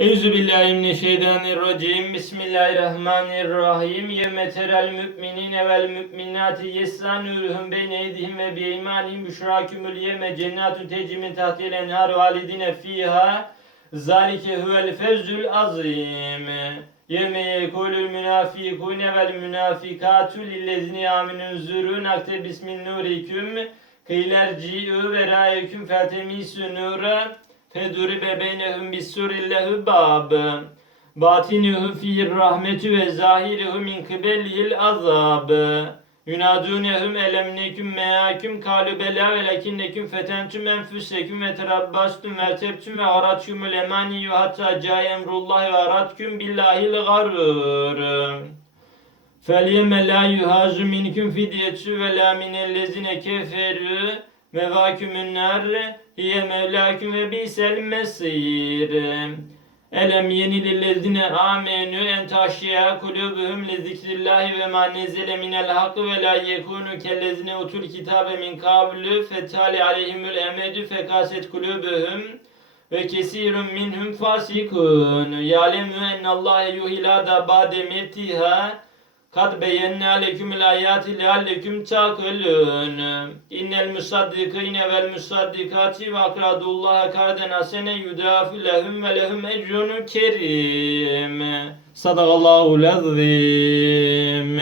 Euzu billahi mineşşeytanirracim. Bismillahirrahmanirrahim. Yevme terel müminine vel müminati yessanuruhum beyne eydihim ve bi imanihim büşrakümül yeme cennetun tecri min tahtihal enhar validine fiha. Zalike huvel fevzül azim. Yevme yekulul münafikune vel münafikatu lillezine aminun zurun akte bismin nuriküm. Kıylerci'ü ve râyeküm feltemisü nura. Feduribe beynehum bissurin lehu bab. Batinuhu fihir rahmetu ve zahiruhu min kibelihil azab. Yunadunehum elem neküm meaküm kalu bela ve lekinneküm fetentüm enfüseküm ve terabbastum ve tebtüm ve aratkumul emaniyyü hatta caye emrullahi ve aratküm billahil garur. فَالْيَمَ لَا يُهَازُ مِنْكُمْ فِدْيَةُ وَلَا مِنَ الَّذِينَ كَفَرُوا Mevakümün nar hiye mevlaküm ve bisel mesir. Elem yenilillezine amenü en taşiya kulübühüm le zikrillahi ve ma nezele minel hakkı ve la yekunu kellezine utul kitabe min kablü fetali aleyhimül emedü fekaset kulübühüm ve kesirun minhum fasikun. Ya'lemü ennallâhe yuhilâ da ba'de mevtihâ Kad beyyenne aleykümül ayati lealleküm takılun. İnnel musaddikine vel musaddikati ve akradullaha karden hasene yudafi lehum ve lehum ecrun kerim. Sadakallahu lazim.